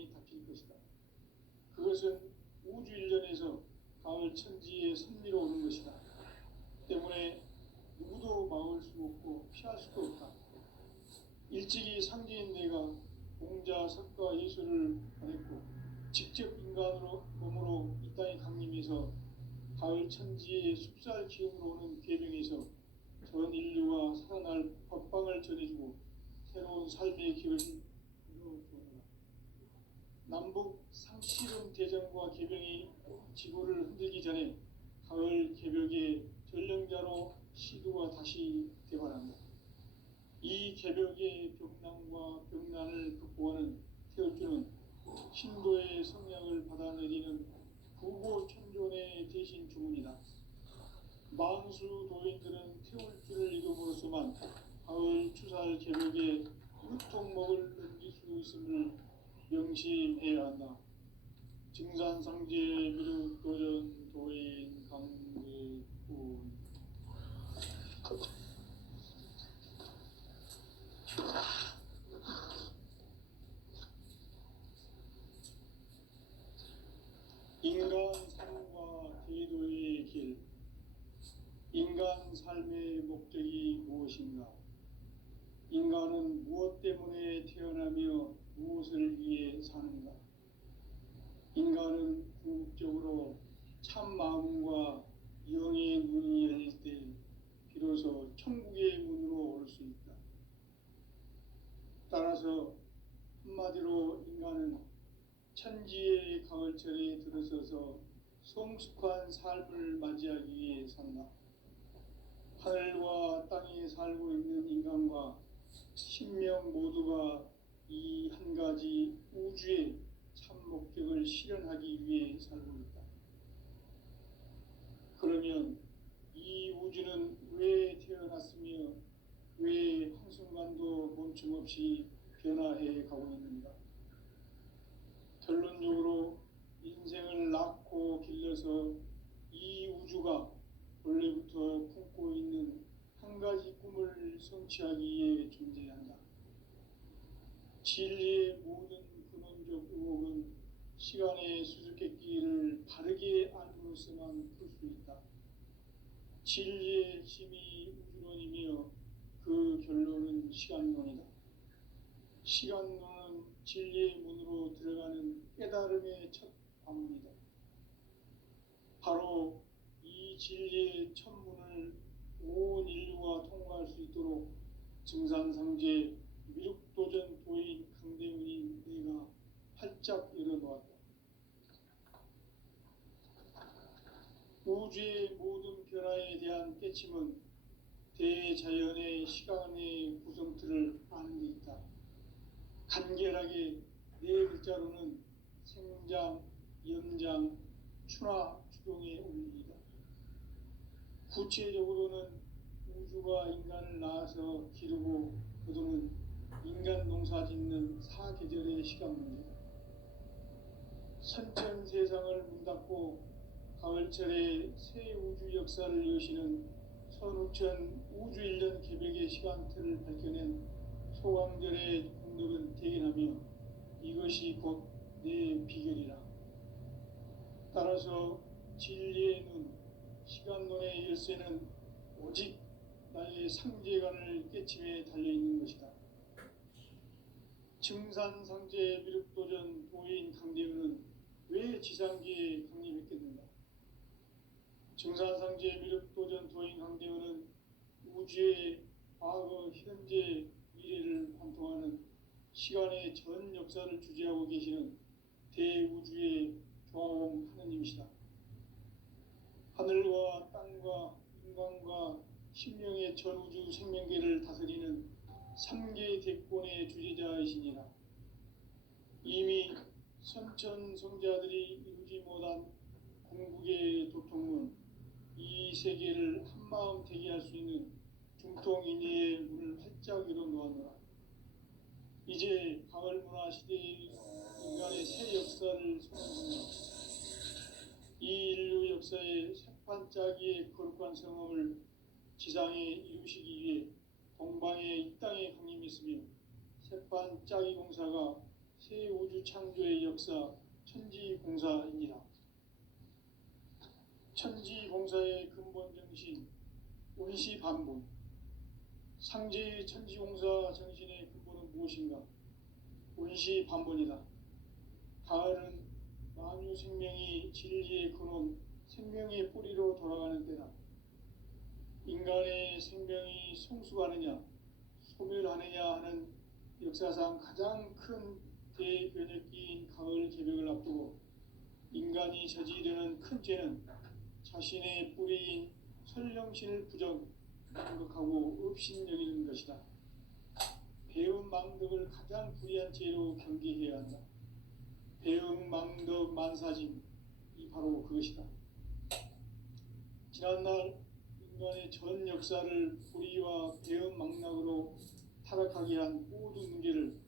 문이 닫힐 것이다. 그것은 우주 일련에서 가을 천지의 섭리로 오는 것이다. 때문에 누구도 막을 수 없고 피할 수도 없다. 일찍이 상제인 내가 공자, 석가, 예수를 보냈고 직접 인간으로 몸으로 이 땅에 강림해서 가을 천지의 숲살 기운으로 오는 계명에서 전 인류가 살아날 법방을 전해주고 새로운 삶의 길을 열어주었다. 남북 상씨름 대전과 계명이 지구를 흔들기 전에 가을 개벽의 전령자로 시두가 다시 개발한다. 이 개벽의 벽난과 벽난을 극복하는 태울주는 신도의 성량을 받아내리는 구고천존의 대신 주문이다. 만수 도인들은 태울주를 이름으로서만 가을 추살 개벽에 유통목을 넘길 수 있음을 명심해야 한다. 증산상제 미륵도전 도인 강제군 인간 삶과 제도의 길. 인간 삶의 목적이 무엇인가? 인간은 무엇 때문에 태어나며 무엇을 위해 사는가? 인간은 궁극적으로 참 마음과 영의 문이 열릴 때 비로소 천국의 문으로 올 수 있다. 따라서 한마디로 인간은 천지의 가을철에 들어서서 성숙한 삶을 맞이하기 위해 산다. 하늘과 땅에 살고 있는 인간과 신명 모두가 이 한 가지 우주의 참 목적을 실현하기 위해 살고 있다. 그러면 이 우주는 왜 태어났으며 왜 한순간도 멈춤없이 변화해 가고 있는가? 결론적으로 인생을 낳고 길러서 이 우주가 원래부터 품고 있는 한 가지 꿈을 성취하기 위해 존재한다. 진리의 모든 근원적 의혹은 시간의 수수께끼를 바르게 알므로서만 풀 수 있다. 진리의 핵심이 우주론이며 그 결론은 시간론이다. 시간론은 진리의 문으로 들어가는 깨달음의 첫 관문이다. 바로 이 진리의 첫 문을 온 인류가 통과할 수 있도록 증산상제 미륵도전 도인 강대문인 내가 활짝 열어놓았다. 우주의 모든 변화에 대한 깨침은 대자연의 시간의 구성틀을 아는 데 있다. 간결하게 네 글자로는 생장, 연장, 추나 추동의 원리이다. 구체적으로는 우주가 인간을 낳아서 기르고 거두는 인간 농사 짓는 사계절의 시간 문제다. 선천 세상을 문 닫고 가을철에 새 우주 역사를 여시는 선우천 우주 일년 개벽의 시간틀을 밝혀낸 소강절의 공덕은 대견하며 이것이 곧 내 비결이라. 따라서 진리의 눈, 시간론의 열쇠는 오직 나의 상제관을 깨침에 달려있는 것이다. 증산상제 미륵도전 도인 강대현은 왜 지상계에 강림했겠는가? 증산상제 미륵도전 도인 강대현은 우주의 과거, 현재, 미래를 관통하는 시간의 전 역사를 주재하고 계시는 대우주의 교황 하느님이시다. 하늘과 땅과 인간과 신명의 전우주 생명계를 다스리는 3개 대권의 주재자이시니라. 이미 선천성자들이 이루지 못한 궁극의 도통문, 이 세계를 한마음 되게 할 수 있는 중통인의의 문을 활짝 열어놓았노라. 이제 가을 문화 시대의 인간의 새 역사를 선언합니다. 이 인류 역사의 새판짜기의 거룩한 성험을 지상에 이루시기 위해 동방의 이 땅에 강림했으며 새판짜기 공사가 새 우주 우주 창조의 역사 천지공사입니다. 천지공사의 근본 정신 원시반본. 상제의 천지공사 정신의 근본은 무엇인가? 원시반본이다. 가을은 만유 생명이 진리의 근원, 생명의 뿌리로 돌아가는 때다. 인간의 생명이 성숙하느냐, 소멸하느냐 하는 역사상 가장 큰 대변혁기인 가을 개벽을 앞두고 인간이 저지르는 큰 죄는 자신의 뿌리인 설령신을 부정하고 업신여기는 것이다. 배은망덕을 가장 불의한 죄로 경계해야 한다. 배은망덕 만사짐이 바로 그것이다. 지난날 인간의 전 역사를 불의와 배은망락으로 타락하게 한 모든 문제를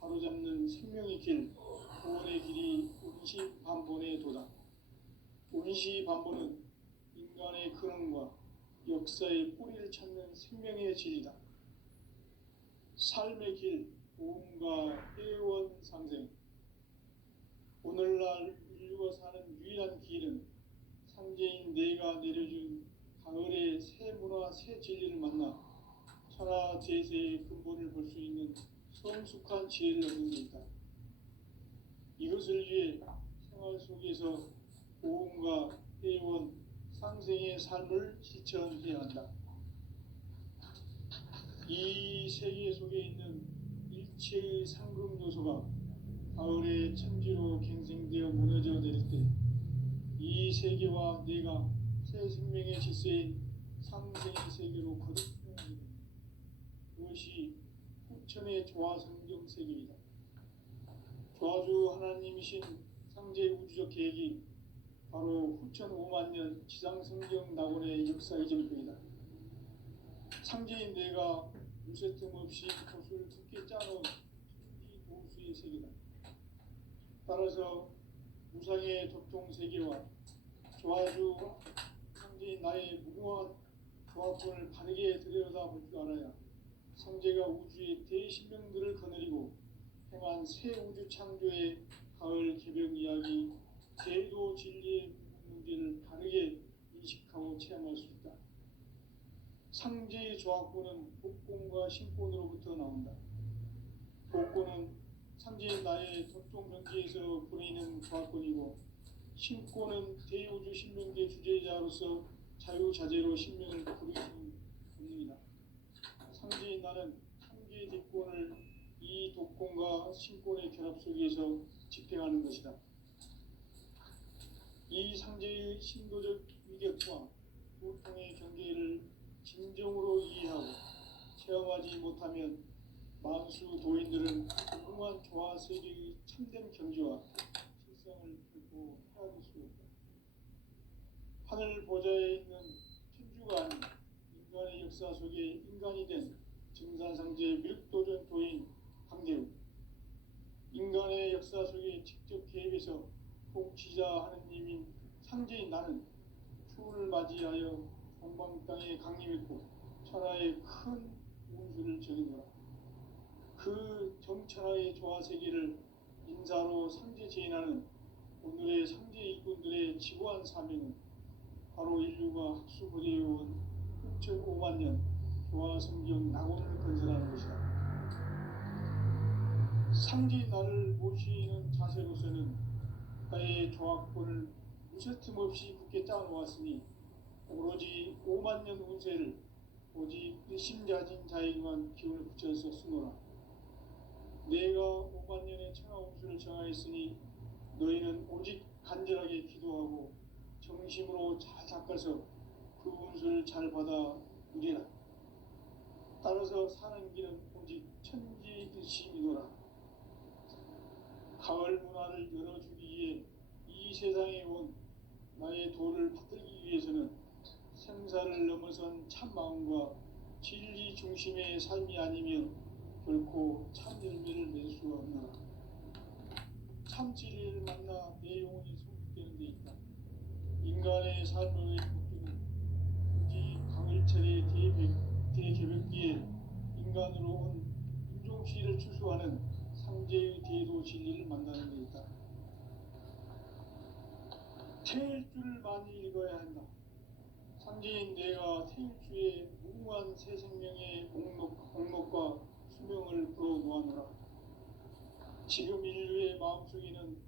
바로잡는 생명의 길, 구원의 길이 원시반본의 도다. 원시반본은 인간의 근원과 역사의 뿌리를 찾는 생명의 진리다. 삶의 길, 보험과 회원 상생. 오늘날 인류가 사는 유일한 길은 상제인 내가 내려준 가을의 새 문화, 새 진리를 만나 천하 제세의 근본을 볼 수 있는 성숙한 지혜를 얻는 데 있다. 이것을 위해 생활 속에서 보험과 회원, 상생의 삶을 실천해야 한다. 이 세계 속에 있는 일체의 상급 요소가 가을의 천지로 갱생되어 무너져 내릴 때 이 세계와 내가 새 생명의 질서인 상생의 세계로 거듭나게 됩니다. 그것이 후천의 조화성경 세계이다. 조화주 하나님이신 상제 우주적 계획이 바로 후천 5만 년 지상성경 낙원의 역사 이전표이다. 상제인 내가 무쇠 틈 없이 돛을 두께 짜놓은 천지 도수의 세계다. 따라서 무상의 도통 세계와 조화주 상제인 나의 무궁한 조화권을 바르게 들여다볼 줄 알아야 상제가 우주의 대신명들을 거느리고 행한 새 우주 창조의 가을 개벽 이야기, 제도 진리의 문제를 바르게 인식하고 체험할 수 있다. 상제의 조합권은 복권과 신권으로부터 나온다. 복권은 상제의 나의 도통 경계에서 보내는 조합권이고, 신권은 대우주 신명계 주제자로서 자유자재로 신명을 부르시는 권능이다. 상제의 나는 상제의 대권을 이 독권과 신권의 결합 속에서 집행하는 것이다. 이 상제의 신도적 위격과 고통의 경계를 진정으로 이해하고 체험하지 못하면 만수 도인들은 무궁한 조화 세계의 참된 경지와 실상을 결코 헤아릴 수 없다. 하늘 보좌에 있는 천주가 아닌 인간의 역사 속에 인간이 된 증산상제 밀도전 도인 강대우, 인간의 역사 속에 직접 개입해서 통치자 하느님인 상제인 나는 추운을 맞이하여 동방 땅에 강림했고 천하의 큰 운수를 정해노라. 그 정천하의 조화 세계를 인사로 상제 제인하는 오늘의 상제 일꾼들의 지고한 사명은 바로 인류가 학수고대해온 6,5만 년 조화 성경 낙원을 건설하는 것이다. 상제인 나를 모시는 자세로서는 나의 조합권을 무쇠틈 없이 굳게 짜놓았으니 오로지 5만 년 운세를 오직 일심자진 자에게만 기운을 붙여서 쓰노라. 내가 5만 년의 천하 운수를 정하였으니 너희는 오직 간절하게 기도하고 정심으로 잘 닦아서 그 운수를 잘 받아 누리라. 따라서 사는 길은 오직 천지일심이노라. 가을 문화를 열어주기 위해 이 세상에 온 나의 도를 받들기 위해서는 생사를 넘어선 참 마음과 진리 중심의 삶이 아니면 결코 참 열매를 맺을 수가 없노라. 참 진리를 만나 내 영혼이 성숙되는 데 있다. 인간의 삶의 목표는 굳이 가을철의 대개벽기에 인간으로 온 인종시를 추수하는 상제의 대도 진리를 만나는 태일주를 많이 읽어야 한다. 상제인 내가 태일주의 무궁한 새 생명의 목록과 수명을 풀어놓아노라. 지금 인류의 마음속에는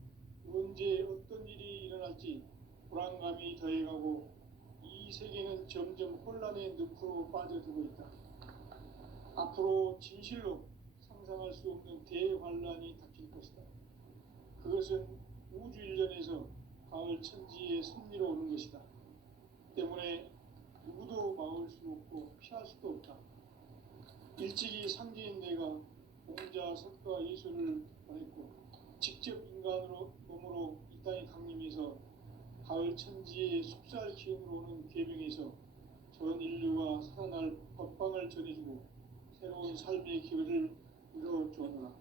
언제 어떤 일이 일어날지 불안감이 더해가고 이 세계는 점점 혼란의 늪으로 빠져들고 있다. 앞으로 진실로 상상할 수 없는 대환란이 닥칠 것이다. 그것은 우주 일련에서 가을 천지의 섭리로 오는 것이다. 때문에 누구도 막을 수 없고 피할 수도 없다. 일찍이 상제인 내가 공자, 석가, 예수를 보냈고 직접 인간으로 몸으로 이 땅에 강림해서 가을 천지의 숲살 기운으로 오는 계명에서 전 인류가 살아날 법방을 전해주고 새로운 삶의 기회를 이뤄주었노라.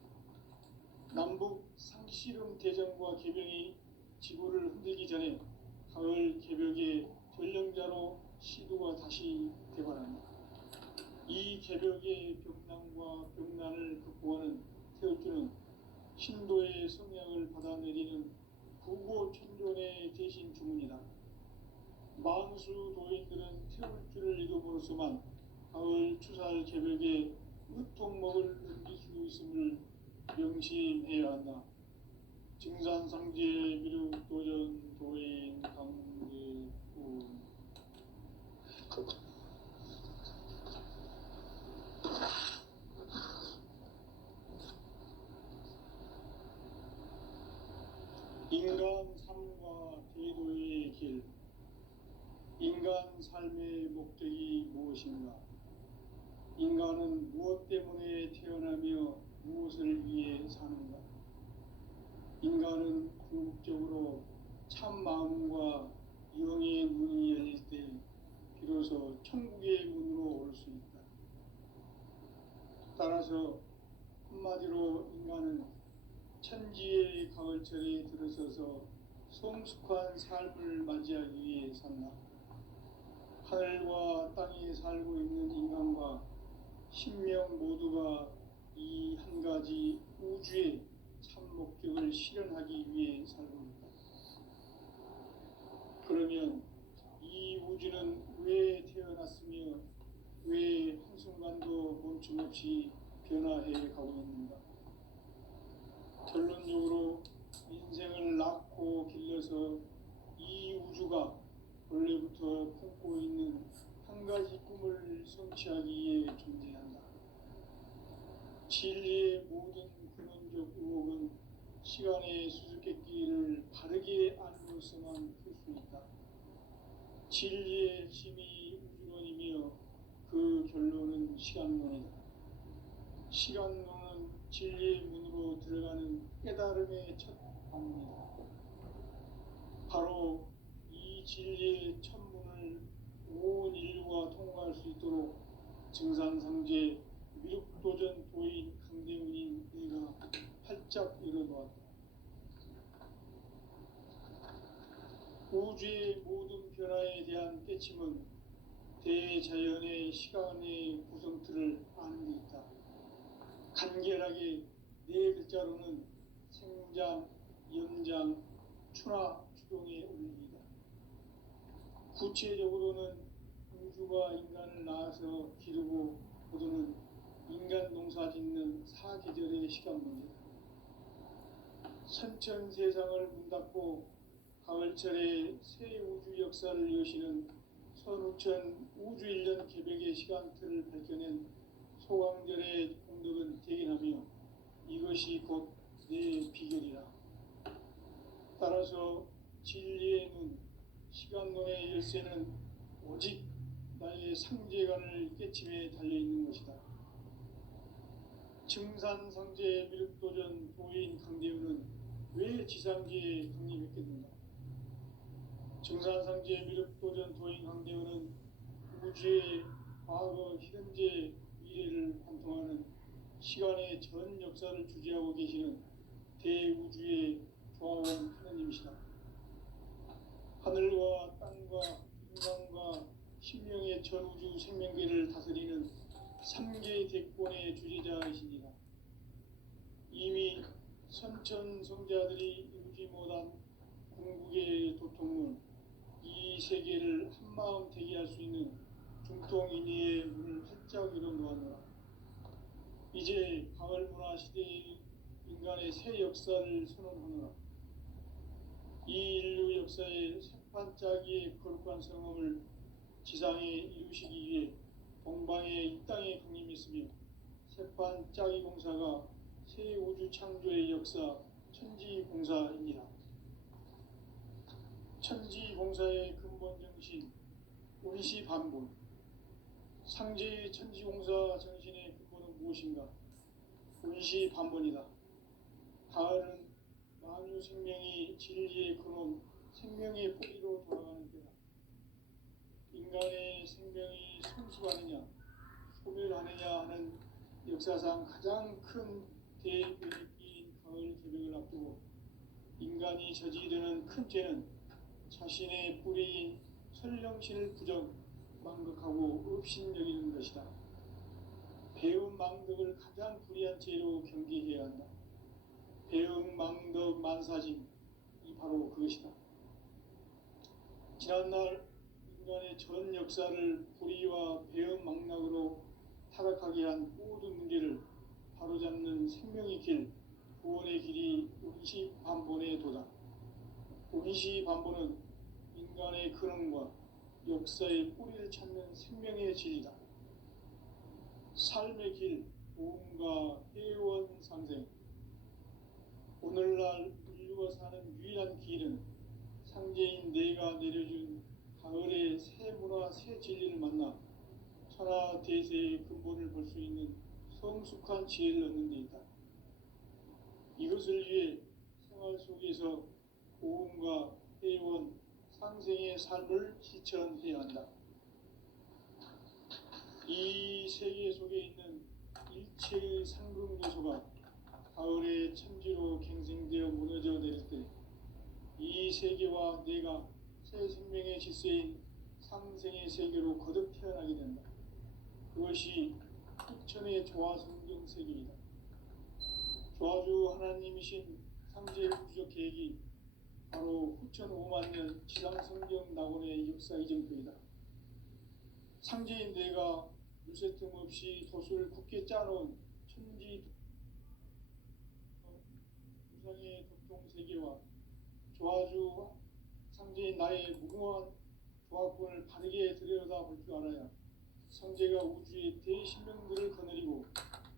남북 상씨름 대전과 계명이 지구를 흔들기 전에 가을 개벽의 전령자로 시도가 다시 개발한다. 이 개벽의 벽난과 벽난을 극복하는 태울주는 신도의 성향을 받아내리는 구고천존의 대신 주문이다. 만수 도인들은 태울주를 읽음으로써만 가을 추살 개벽의 으통목을 넘길 수 있음을 명심해야 한다. 증산상제 미륵도전 도인 강제군 인간 삶과 대도의 길. 인간 삶의 목적이 무엇인가? 인간은 무엇 때문에 태어나며 무엇을 위해 사는가? 인간은 궁극적으로 참 마음과 영의 문이 열릴 때 비로소 천국의 문으로 올 수 있다. 따라서 한마디로 인간은 천지의 가을철에 들어서서 성숙한 삶을 맞이하기 위해 산다. 하늘과 땅에 살고 있는 인간과 신명 모두가 이 한 가지 우주의 참 목적을 실현하기 위해 살고 있다. 그러면 이 우주는 왜 태어났으며 왜 한순간도 멈춤 없이 변화해 가고 있는가? 결론적으로 인생을 낳고 길러서 이 우주가 원래부터 품고 있는 한 가지 꿈을 성취하기 위해 존재한다. 진리의 모든 근원적 의혹은 시간의 수수께끼를 바르게 알고서만 풀 수 있다. 진리의 핵심이 우주론이며 그 결론은 시간론이다. 시간론은 진리의 문으로 들어가는 깨달음의 첫 방문이다. 바로 이 진리의 첫 문을 온 인류가 통과할 수 있도록 증산상제 미륵도전 도인 강대문인 내가 활짝 열어놓았다. 우주의 모든 변화에 대한 깨침은 대자연의 시간의 구성틀을 아는 데 있다. 간결하게 네 글자로는 생장, 연장, 추나 추동의 원리이다. 구체적으로는 우주가 인간을 낳아서 기르고 거두는 인간 농사 짓는 사계절의 시간문이다. 선천 세상을 문 닫고 가을철에 새 우주 역사를 여시는 선우천 우주 1년 개벽의 시간틀을 밝혀낸 소강절의 공덕은 대견하며 이것이 곧 내 비결이라. 따라서 진리의 눈, 시간론의 열쇠는 오직 나의 상제관을 깨침에 달려있는 것이다. 증산상제 미륵도전 도인 강대우는 왜 지상계에 강림했겠는가? 증산상제 미륵도전 도인 강대우는 우주의 과거, 현재, 미래를 관통하는 시간의 전 역사를 주재하고 계시는 대우주의 조화원 하느님이시다. 하늘과 땅과 인간과 신명의 전우주 생명계를 다스리는 3개 대권의 주재자이시니라. 이미 선천성자들이 이루지 못한 궁극의 도통은 이 세계를 한마음 되게 할 수 있는 중통인의의 문을 활짝 열어 놓았노라. 이제 가을 문화 시대의 인간의 새 역사를 선언하노라. 이 인류 역사의 새반짝이의 거룩한 성험을 지상에 이루시기 위해 동방의 이 땅에 강림했으며 새반짝이 공사가 새 우주 창조의 역사 천지공사입니다. 천지공사의 근본 정신 원시반본. 상제의 천지공사 정신의 근본은 무엇인가? 원시반본이다. 가을은 만유 생명이 진리의 근원, 생명의 뿌리로 돌아가는 때다. 인간의 생명이 성숙하느냐, 소멸하느냐 하는 역사상 가장 큰 대변기인 가을 개벽을 앞두고 인간이 저지르는 큰 죄는 자신의 뿌리인 설령신을 부정, 망극하고 업신여기는 것이다. 배움 망덕을 가장 불의한 죄로 경계해야 한다. 배움 망덕 만사짐이 바로 그것이다. 지난날 인간의 전 역사를 불의와 배움 망락으로 타락하게 한 모든 문제를 바로잡는 생명의 길, 구원의 길이 원시반본의 도다. 원시반본은 인간의 근원과 역사의 뿌리를 찾는 생명의 진리다. 삶의 길, 보험과 회원 상생. 오늘날 인류가 사는 유일한 길은 상제인 내가 내려준 가을의 새 문화, 새 진리를 만나 천하 대세의 근본을 볼 수 있는 성숙한 지혜를 얻는 데 있다. 이것을 위해 생활 속에서 보험과 회원, 상생의 삶을 실천해야 한다. 이 세계 속에 있는 일체의 상급 요소가 가을의 천지로 갱생되어 무너져 내릴 때 이 세계와 내가 새 생명의 질서인 상생의 세계로 거듭 태어나게 된다. 그것이 후천의 조화 성경 세계이다. 조화주 하나님이신 상제 우주적 계획이 바로 후천 5만 년 지상 성경 낙원의 역사 이정표이다. 상제인 내가 물새틈 없이 돛을 굳게 짜놓은 천지 우상의 도통 세계와 조화주 상제인 나의 무궁한 조화권을 바르게 들여다볼 줄 알아야 상제가 우주의 대신명들을 거느리고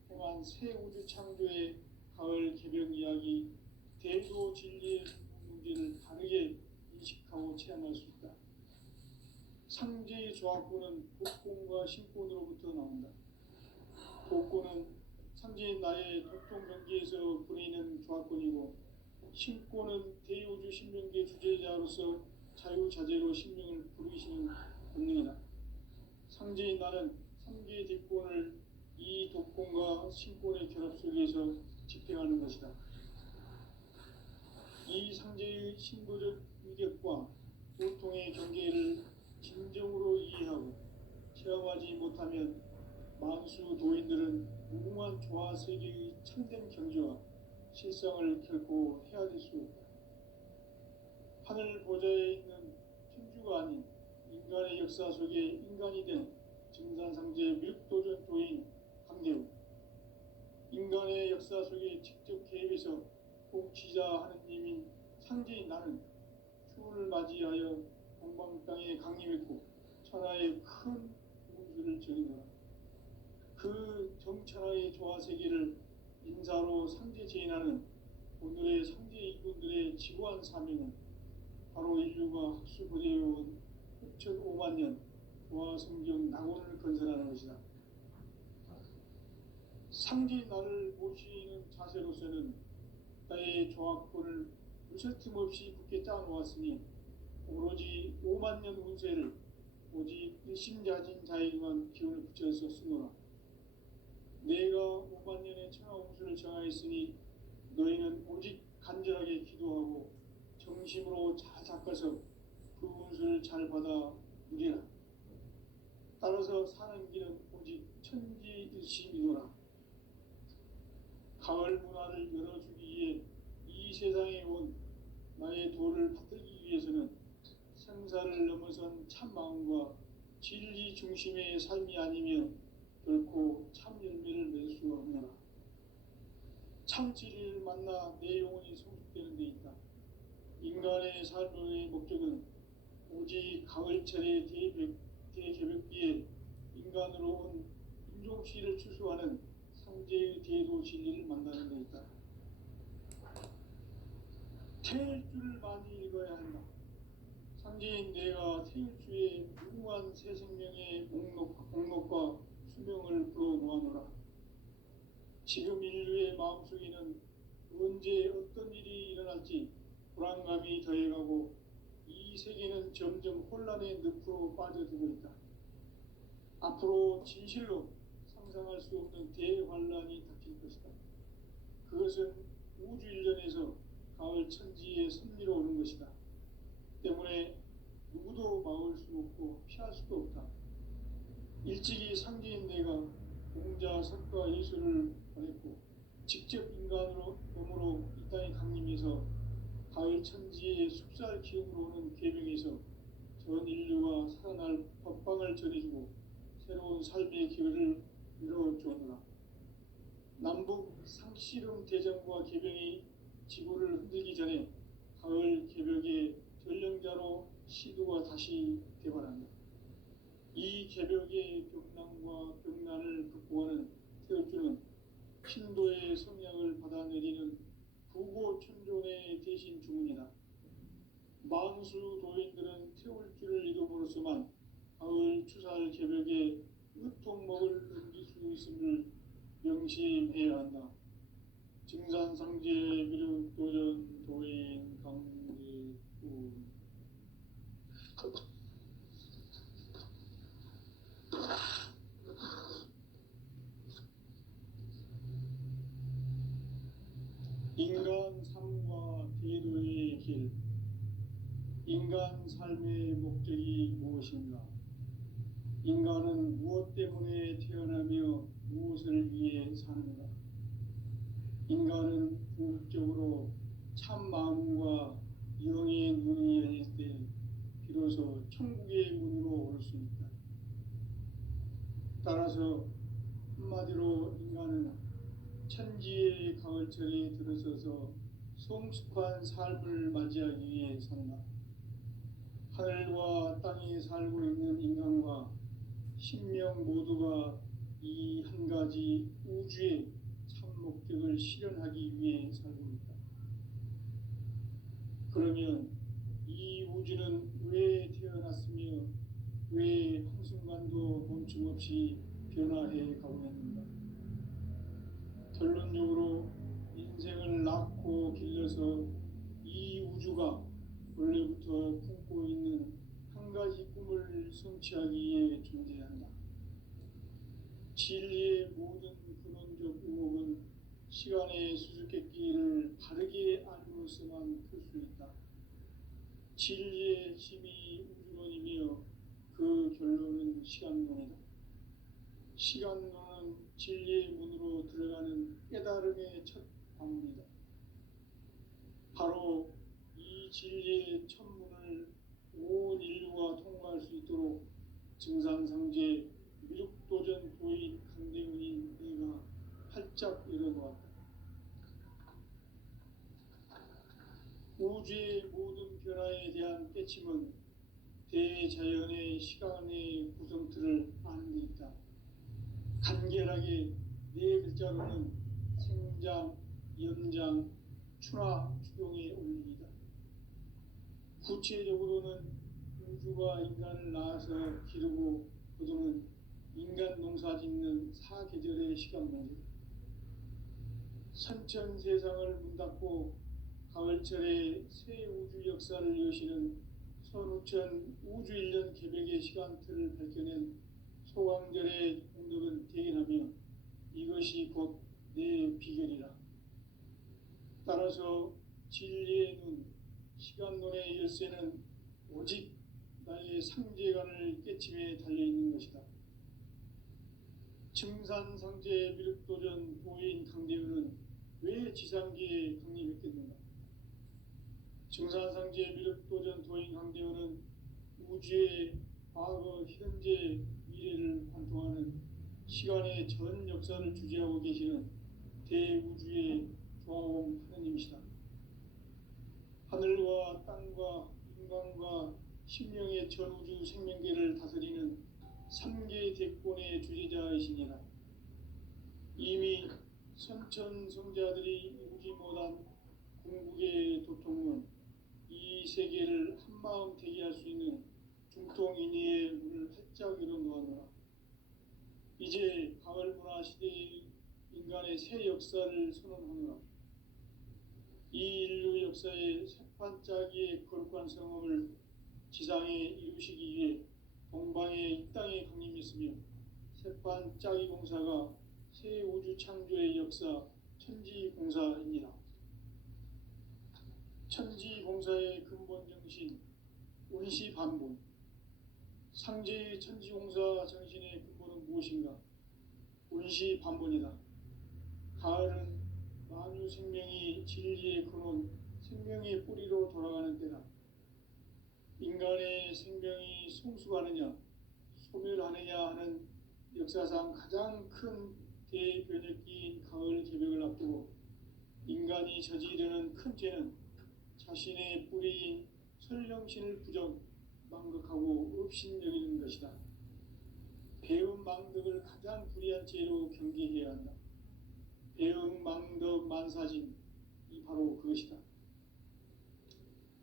행한 새 우주 창조의 가을 개벽 이야기, 대도 진리의 문제를 다르게 인식하고 체험할 수 있다. 상제의 조화권은 복권과 신권으로부터 나온다. 복권은 상제인 나의 도통 경계에서 부리는 조화권이고, 신권은 대우주 신명계 주제자로서 자유자재로 신명을 부르시는 본능이다. 상제인 나는 3개의 뒷권을 이 독권과 신권의 결합 속에서 집행하는 것이다. 이 상제의 신도적 위력과 도통의 경계를 진정으로 이해하고 체험하지 못하면 만수 도인들은 무궁한 조화 세계의 참된 경지와 실상을 결코 헤아릴 수 없다. 하늘 보좌에 있는 천주가 아닌 인간의 역사 속에 인간이 된 증산상제 밀도전 도인 강대우, 인간의 역사 속에 직접 개입해서 통치자 하느님인 상제인 나는 추운을 맞이하여 동방 땅에 강림했고 천하의 큰 운수를 정의노라. 그 정천하의 조화 세계를 인사로 상제 제인하는 오늘의 상제 일꾼들의 지구한 사명은 바로 인류가 학수부대해온 후천 5만 년 조화 성경 낙원을 건설하는 것이다. 상제인 나를 모시는 자세로서는 나의 조화권을 무쇠틈 없이 굳게 짜놓았으니 오로지 5만 년 운세를 오직 일심자진 자에게만 기운을 붙여서 쓰노라. 내가 5만 년의 천하 운수를 정하였으니 너희는 오직 간절하게 기도하고 정심으로 잘 닦아서 그 운수를 잘 받아 누리라. 따라서 사는 길은 오직 천지일심이노라. 가을 문화를 열어주기 위해 이 세상에 온 나의 도를 받들기 위해서는 생사를 넘어선 참 마음과 진리 중심의 삶이 아니면 결코 참 열매를 맺을 수 없노라. 참 진리를 만나 내 영혼이 성숙되는 데 있다. 인간의 삶의 목적은 오직 가을철의 대개벽비에 인간으로 온 인종시를 추수하는 상제의 대도 진리를 만나는 데 있다. 태일주를 많이 읽어야 한다. 상제인 내가 태일주의 무궁한 새 생명의 목록과 수명을 불어놓아노라. 지금 인류의 마음속에는 언제 어떤 일이 일어날지 불안감이 더해가고 이 세계는 점점 혼란의 늪으로 빠져들고 있다. 앞으로 진실로 상상할 수 없는 대환란이 닥칠 것이다. 그것은 우주 일련에서 가을 천지의 섭리로 오는 것이다. 때문에 누구도 막을 수 없고 피할 수도 없다. 일찍이 상제인 내가 공자, 석가, 예수를 보냈고 직접 인간으로 몸으로 이 땅에 강림해서 가을 천지의 숙살 기운으로 오는 계명에서 전 인류가 살아날 법방을 전해주고 새로운 삶의 기회를 이뤄주었노라. 남북 상씨름 대전과 계명이 지구를 흔들기 전에 가을 개벽의 전령자로 시도가 다시 되발한다. 이 개벽의 벽난과 벽난을 극복하는 태울주는 신도의 성향을 받아내리는 부고천존의 대신 주문이다. 만수 도인들은 태울주를 이름으로서만 가을 추살 개벽의 으통목을 넘길 수 있음을 명심해야 한다. 증산상제 미륵도전 도인 강대군 인간 삶과 대도의 길. 인간 삶의 목적이 무엇인가? 인간은 무엇 때문에 태어나며 무엇을 위해 사는가? 인간은 궁극적으로 참 마음과 영의 눈이 열릴 때 비로소 천국의 문으로 올 수 있다. 따라서 한마디로 인간은 천지의 가을철에 들어서서 성숙한 삶을 맞이하기 위해 산다. 하늘과 땅에 살고 있는 인간과 신명 모두가 이 한 가지 우주의 참 목적을 실현하기 위해 살고 있다. 그러면 이 우주는 왜 태어났으며 왜 한순간도 멈춤없이 변화해 가고 있는가? 결론적으로 인생을 낳고 길러서 이 우주가 원래부터 품고 있는 한 가지 꿈을 성취하기 위해 존재한다. 진리의 모든 근원적 의목은 시간의 수수께끼를 바르게 알고서만 풀 수 있다. 진리의 힘이 우주론이며 그 결론은 시간론이다. 시간론은 진리의 문으로 들어가는 깨달음의 첫 관문이다. 바로 이 진리의 첫 문을 온 인류가 통과할 수 있도록 증산상제 미륵도전 도인 강대군인 내가 활짝 열어놓았다. 우주의 모든 변화에 대한 깨침은 대자연의 시간의 구성틀을 아는 데 있다. 간결하게 네 글자로는 생장, 연장, 추나 추동의 원리이다. 구체적으로는 우주가 인간을 낳아서 기르고 거두는 인간 농사 짓는 사계절의 시간 문제다. 선천 세상을 문 닫고 가을철에 새 우주 역사를 여시는 선우천 우주 1년 개벽의 시간틀을 밝혀낸 소강절의 공덕은 대견하며 이것이 곧 내 비결이라. 따라서 진리의 눈, 시간론의 열쇠는 오직 나의 상제관을 깨침에 달려있는 것이다. 증산상제 미륵도전 도인 강대우는 왜 지상계에 강림했겠는가? 증산상제 미륵도전 도인 강대원은 우주의 과거, 현재, 미래를 관통하는 시간의 전 역사를 주재하고 계시는 대우주의 조화원 하느님이시다. 하늘과 땅과 인간과 신명의 전우주 생명계를 다스리는 3개 대권의 주재자이시니라. 이미 선천성자들이 이루지 못한 궁극의 도통은 이 세계를 한마음 되게 할 수 있는 중통인의의 문을 활짝 열어놓았노라. 이제 가을 문화 시대의 인간의 새 역사를 선언하노라. 이 인류 역사의 새판짜기의 거룩한 성험을 지상에 이루시기 위해 동방의 이 땅에 강림했으며 새판짜기 공사가 새 우주 창조의 역사 천지공사입니다. 천지공사의 근본 정신 운시반본. 상제의 천지공사 정신의 근본은 무엇인가? 운시반본이다. 가을은 만유 생명이 진리의 근원, 생명의 뿌리로 돌아가는 때다. 인간의 생명이 성숙하느냐, 소멸하느냐 하는 역사상 가장 큰 대변혁기인 가을 개벽을 앞두고 인간이 저지르는 큰 죄는 자신의 뿌리인 설령신을 부정, 망극하고 업신여기는 것이다. 배음 망덕을 가장 불의한 죄로 경계해야 한다. 배음 망덕 만사진이 바로 그것이다.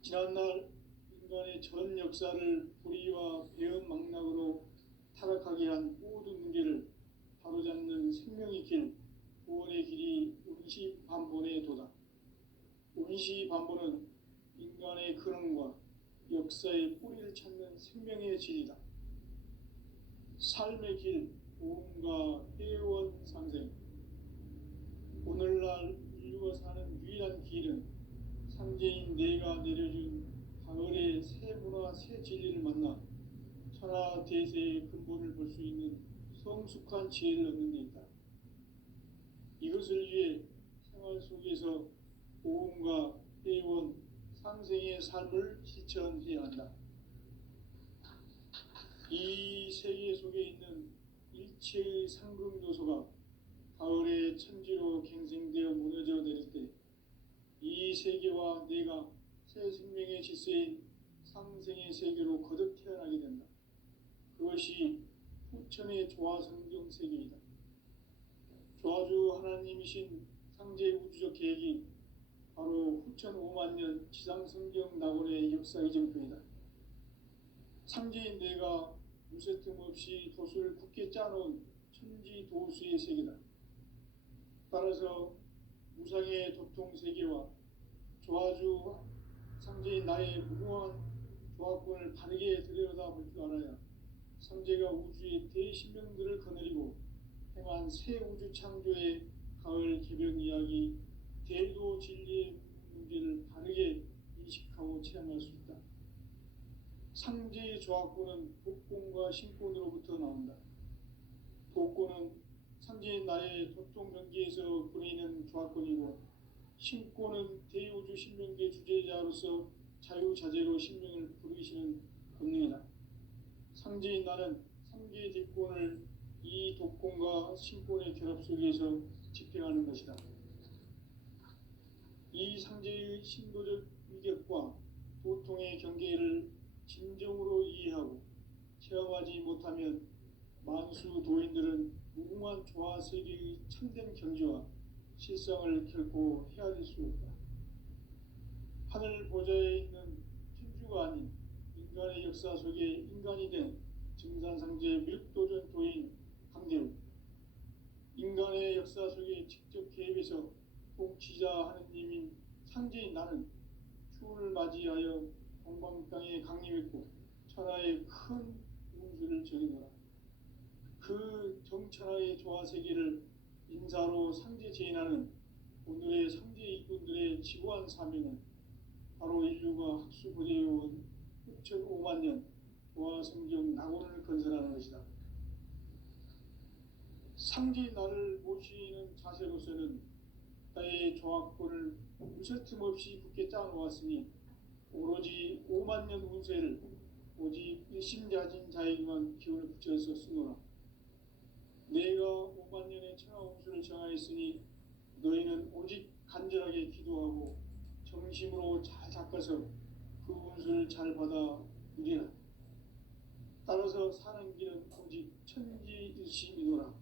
지난날 인간의 전 역사를 불의와 배음 망락으로 타락하게 한 모든 문제를 바로잡는 생명의 길, 구원의 길이 운시반본의 도다. 운시반본은 인간의 근원과 역사의 뿌리를 찾는 생명의 질이다. 삶의 길, 보험과 회원 상생. 오늘날 인류가 사는 유일한 길은 상제인 내가 내려준 가을의 새 문화, 새 진리를 만나 천하 대세의 근본을 볼 수 있는 성숙한 지혜를 얻는 데 있다. 이것을 위해 생활 속에서 보험과 회원, 상생의 삶을 실천해야 한다. 이 세계 속에 있는 일체의 상금 요소가 가을의 천지로 갱생되어 무너져 내릴 때 이 세계와 내가 새 생명의 질서인 상생의 세계로 거듭 태어나게 된다. 그것이 후천의 조화성경 세계이다. 조화주 하나님이신 상제 우주적 계획이 바로 후천 5만 년 지상성경 낙원의 역사 이정표이다. 상제인 내가 무쇠 틈 없이 도수를 굳게 짜놓은 천지도수의 세계다. 따라서 무상의 도통세계와 조화주 상제인 나의 무궁한 조화권을 바르게 들여다볼 줄 알아야 상제가 우주의 대신명들을 거느리고 행한 새 우주 창조의 가을 개벽 이야기, 대도 진리의 문제를 바르게 인식하고 체험할 수 있다. 상제의 조화권은 복권과 신권으로부터 나온다. 복권은 상제인 나의 도통경계에서 보내는 조화권이고, 신권은 대우주 신명계 주제자로서 자유자재로 신명을 부르시는 본능이다. 상제인 나는 3개의 대권을 이 독권과 신권의 결합 속에서 집행하는 것이다. 이 상제의 신도적 위격과 도통의 경계를 진정으로 이해하고 체험하지 못하면 만수 도인들은 무궁한 조화세계의 참된 경지와 실상을 결코 헤아릴 수 없다. 하늘 보좌에 있는 천주가 아닌 인간의 역사 속에 인간이 된 증산상제 미륵도전 도인 강대우, 인간의 역사 속에 직접 개입해서 통치자 하느님인 상제인 나는 추운을 맞이하여 동방 땅에 강림했고 천하의 큰 운수를 전해노라. 그 정천하의 조화세계를 인사로 상제 제인하는 오늘의 상제 일꾼들의 지고한 사명은 바로 인류가 학수고대해온 6,5만 년 조화성경 낙원을 건설하는 것이다. 상제인 나를 모시는 자세로서는 나의 조화권을 무쇠 틈 없이 굳게 짜놓았으니 오로지 5만 년 운세를 오직 일심자진 자에게만 기운을 붙여서 쓰노라. 내가 5만 년의 천하 운수를 정하였으니 너희는 오직 간절하게 기도하고 정심으로 잘 닦아서 그 운수를 잘 받아 누리라. 따라서 사는 길은 오직 천지일심이노라.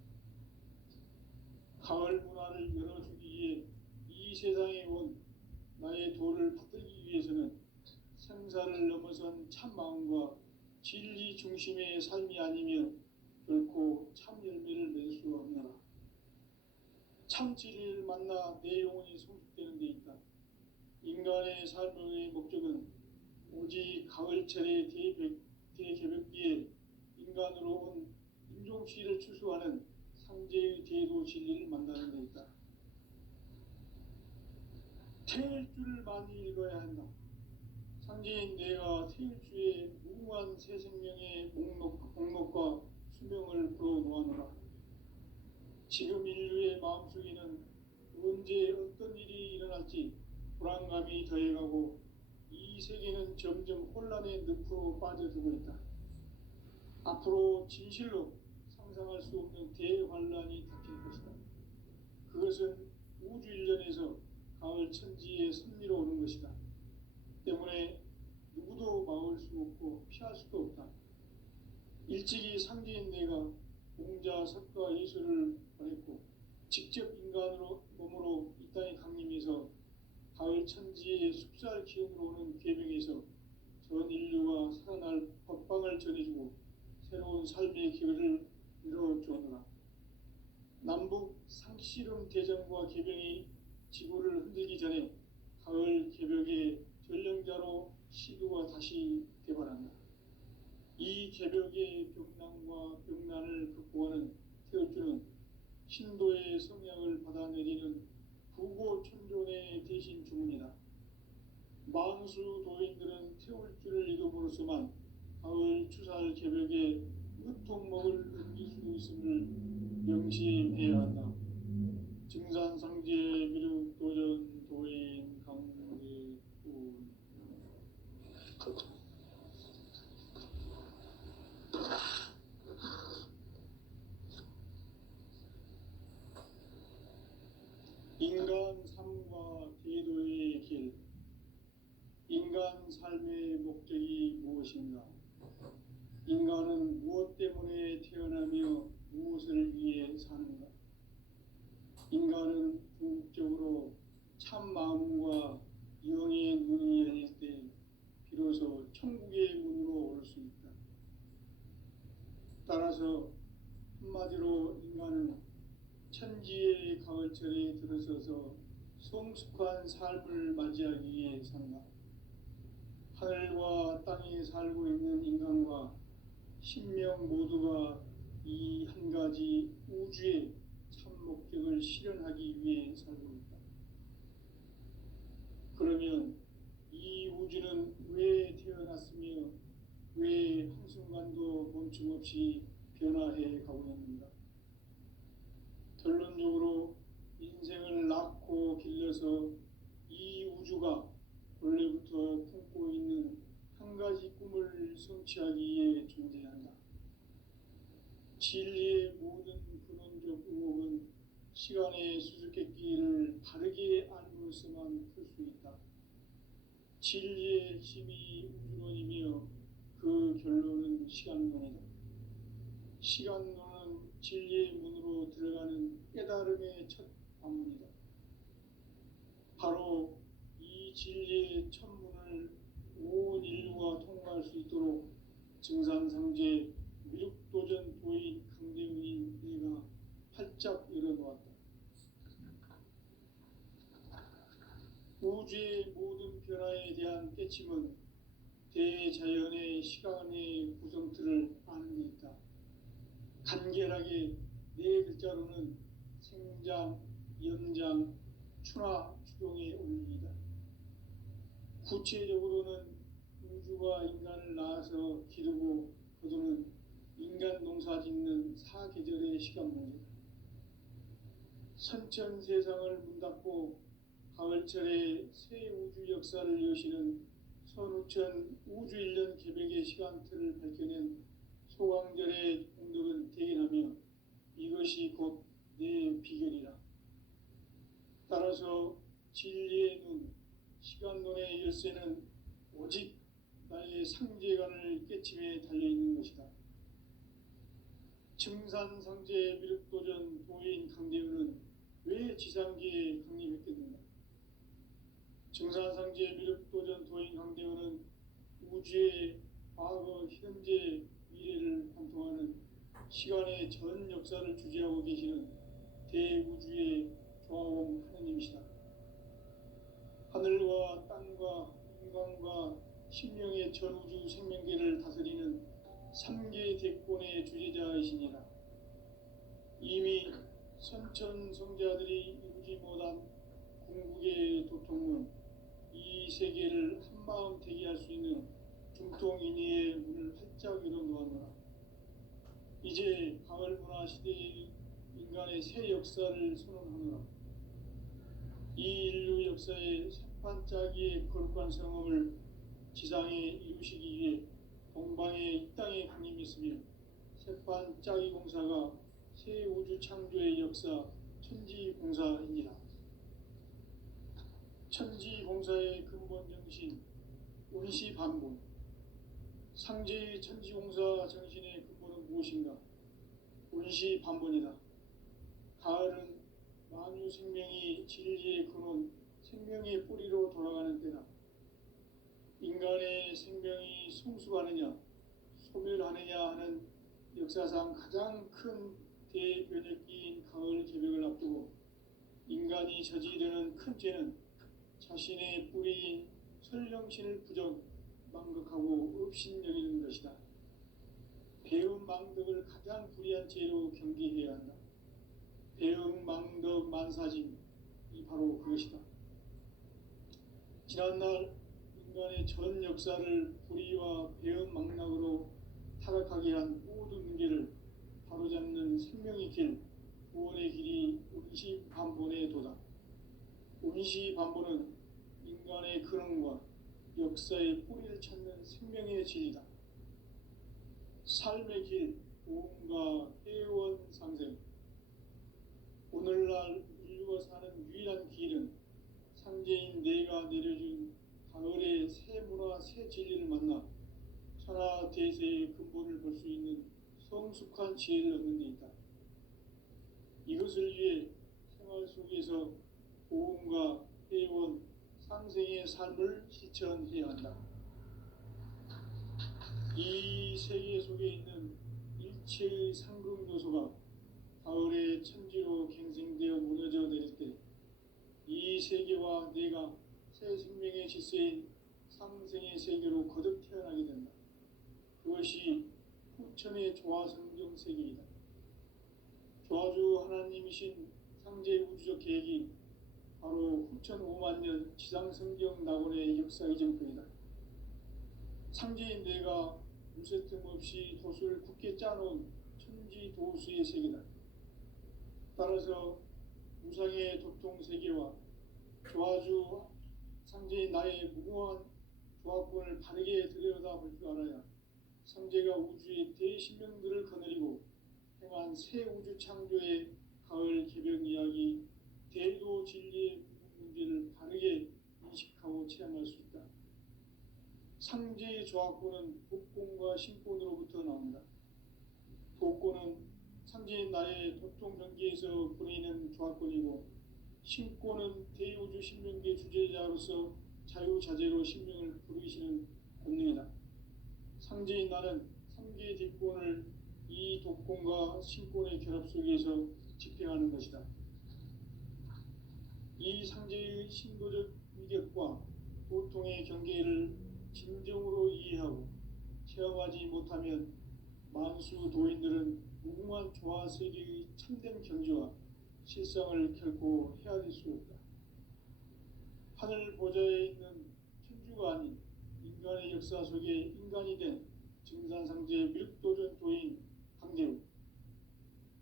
가을 문화를 열어주기 위해 이 세상에 온 나의 도를 받들기 위해서는 생사를 넘어선 참 마음과 진리 중심의 삶이 아니면 결코 참 열매를 맺을 수 없노라. 참 진리를 만나 내 영혼이 성숙되는 데 있다. 인간의 삶의 목적은 오직 가을철의 대개벽기에 인간으로 온 인종시를 추수하는 상제의 대도 진리를 만나는 데 있다. 태일주를 많이 읽어야 한다. 상제인 내가 태일주의 무궁한 새 생명의 목록과 수명을 풀어놓아노라. 지금 인류의 마음속에는 언제 어떤 일이 일어날지 불안감이 더해가고 이 세계는 점점 혼란의 늪으로 빠져들고 있다. 앞으로 진실로 상상할 수 없는 대환란이 닥칠 것이다. 그것은 우주 일련에서 가을 천지의 섭리로 오는 것이다. 때문에 누구도 막을 수 없고 피할 수도 없다. 일찍이 상제인 내가 공자, 석가, 예수를 보냈고 직접 인간으로 몸으로 이 땅에 강림해서 가을 천지의 숲살 기운으로 오는 계명에서 전 인류가 살아날 법방을 전해주고 새로운 삶의 기회를 이뤄주었노라. 남북 상씨름 대전과 개병이 지구를 흔들기 전에 가을 개벽의 전령자로 시두가 다시 개발한다. 이 개벽의 병난과 병난을 극복하는 태울주는 신도의 성향을 받아내리는 부고천존의 대신 주문이다. 만수 도인들은 태울주를 읽음으로써만 가을 추살 개벽에 으통목을 넘길 수 있음을 명심해야 한다. 증산상제 미륵도전 도인 강제운 인간 삶과 대도의 길. 인간 삶의 목적이 무엇인가? 인간은 무엇 때문에 태어나며 무엇을 위해 사는가? 인간은 궁극적으로 참 마음과 영의 눈이 열릴 때 비로소 천국의 문으로 올 수 있다. 따라서 한마디로 인간은 천지의 가을철에 들어서서 성숙한 삶을 맞이하기 위해 산다. 하늘과 땅에 살고 있는 인간과 신명 모두가 이 한 가지 우주의 참 목적을 실현하기 위해 살고 있다. 그러면 이 우주는 왜 태어났으며 왜 한순간도 멈춤없이 변화해 가고 있는가? 결론적으로 인생을 낳고 길러서 이 우주가 원래부터 품고 있는 한 가지 꿈을 성취하기 위해 존재한다. 진리의 모든 근원적 의혹은 시간의 수수께끼를 바르게 알므로서만 풀 수 있다. 진리의 핵심이 우주론이며 그 결론은 시간론이다. 시간론은 진리의 문으로 들어가는 깨달음의 첫 관문이다. 바로 이 진리의 첫 문을 온 인류가 통과할 수 있도록 증산상제 미륵도전 도인 강대훈인 내가 활짝 열어놓았다. 우주의 모든 변화에 대한 깨침은 대자연의 시간의 구성틀을 아는 데 있다. 간결하게 네 글자로는 생장, 연장, 추나 추동의 원리이다. 구체적으로는 우주가 인간을 낳아서 기르고 거두는 인간 농사 짓는 사계절의 시간 문제다. 선천 세상을 문 닫고 가을철에 새 우주 역사를 여시는 선우천 우주 1년 개벽의 시간틀을 밝혀낸 소강절의 공덕은 대견하며 이것이 곧 내 비결이라. 따라서 진리의 눈, 시간론의 열쇠는 오직 나의 상제관을 깨침에 달려있는 것이다. 증산상제 미륵도전 도인 강대우는 왜 지상계에 강림했겠는가? 증산상제 미륵도전 도인 강대우는 우주의 과거, 현재, 미래를 관통하는 시간의 전 역사를 주재하고 계시는 대우주의 조화원 하느님이시다. 하늘과 땅과 인간과 신명의 전우주 생명계를 다스리는 3계 대권의 주재자이시니라. 이미 선천성자들이 이루지 못한 궁극의 도통은 이 세계를 한마음 되게 할 수 있는 중통인의의 문을 활짝 열어놓았노라. 이제 가을 문화 시대의 인간의 새 역사를 선언하노라. 이 인류 역사의 새판짜기의 거룩한 성험을 지상에 이루시기 위해 동방의 이 땅에 강림했으며 새판짜기 공사가 새 우주 창조의 역사 천지공사입니다. 천지공사의 근본 정신 운시반본. 상제의 천지공사 정신의 근본은 무엇인가? 운시반본이다. 가을은 만유 생명이 진리의 근원, 생명의 뿌리로 돌아가는 때다. 인간의 생명이 성숙하느냐, 소멸하느냐 하는 역사상 가장 큰 대변혁기인 가을 개벽을 앞두고 인간이 저지르는 큰 죄는 자신의 뿌리인 설령신을 부정, 망극하고 업신여기는 것이다. 배움 망덕을 가장 불의한 죄로 경계해야 한다. 배움 망덕 만사짐이 바로 그것이다. 지난날 인간의 전 역사를 불의와 배움 망락으로 타락하게 한 모든 문제를 바로잡는 생명의 길, 구원의 길이 운시반본의 도다. 운시반본은 인간의 근원과 역사의 뿌리를 찾는 생명의 진리다. 삶의 길, 보험과 회원 상생. 오늘날 인류가 사는 유일한 길은 상제인 내가 내려준 가을의 새 문화, 새 진리를 만나 천하 대세의 근본을 볼 수 있는 성숙한 지혜를 얻는 데 있다. 이것을 위해 생활 속에서 보험과 회원, 상생의 삶을 실천해야 한다. 이 세계 속에 있는 일체의 상급 요소가 가을의 천지로 갱생되어 무너져 내릴 때 이 세계와 내가 새 생명의 질서인 상생의 세계로 거듭 태어나게 된다. 그것이 후천의 조화성경 세계이다. 조화주 하나님이신 상제 우주적 계획이 바로 후천 5만 년 지상성경 낙원의 역사 이전뿐이다. 상제인 내가 무쇠틈 없이 도수를 굳게 짜놓은 천지도수의 세계다. 따라서 무상의 도통세계와 조화주 상제인 나의 무궁한 조합권을 바르게 들여다볼 줄 알아야 상제가 우주의 대신명들을 거느리고 행한 새 우주 창조의 가을 개벽 이야기, 대도 진리의 문제를 바르게 인식하고 체험할 수 있다. 상제의 조합권은 복권과 신권으로부터 나온다. 복권은 상제인 나의 도통 경계에서 보내는 조합권이고, 신권은 대우주 신명계 주제자로서 자유자재로 신명을 부르시는 본능이다. 상제인 나는 3개 뒷권을 이 독권과 신권의 결합 속에서 집행하는 것이다. 이 상제의 신도적 위력과 보통의 경계를 진정으로 이해하고 체험하지 못하면 만수 도인들은 무궁한 조화세계의 참된 경지와 실상을 결코 헤아릴 수 없다. 하늘 보좌에 있는 천주가 아닌 인간의 역사 속에 인간이 된 증산상제 미륵도전 도인 강대우,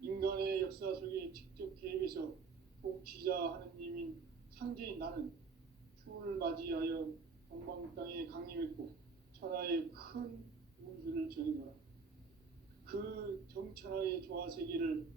인간의 역사 속에 직접 개입해서 복지자 하느님인 상제인 나는 추운을 맞이하여 동방 땅에 강림했고 천하의 큰 우주를 정의하라. 그 정천하의 조화세계를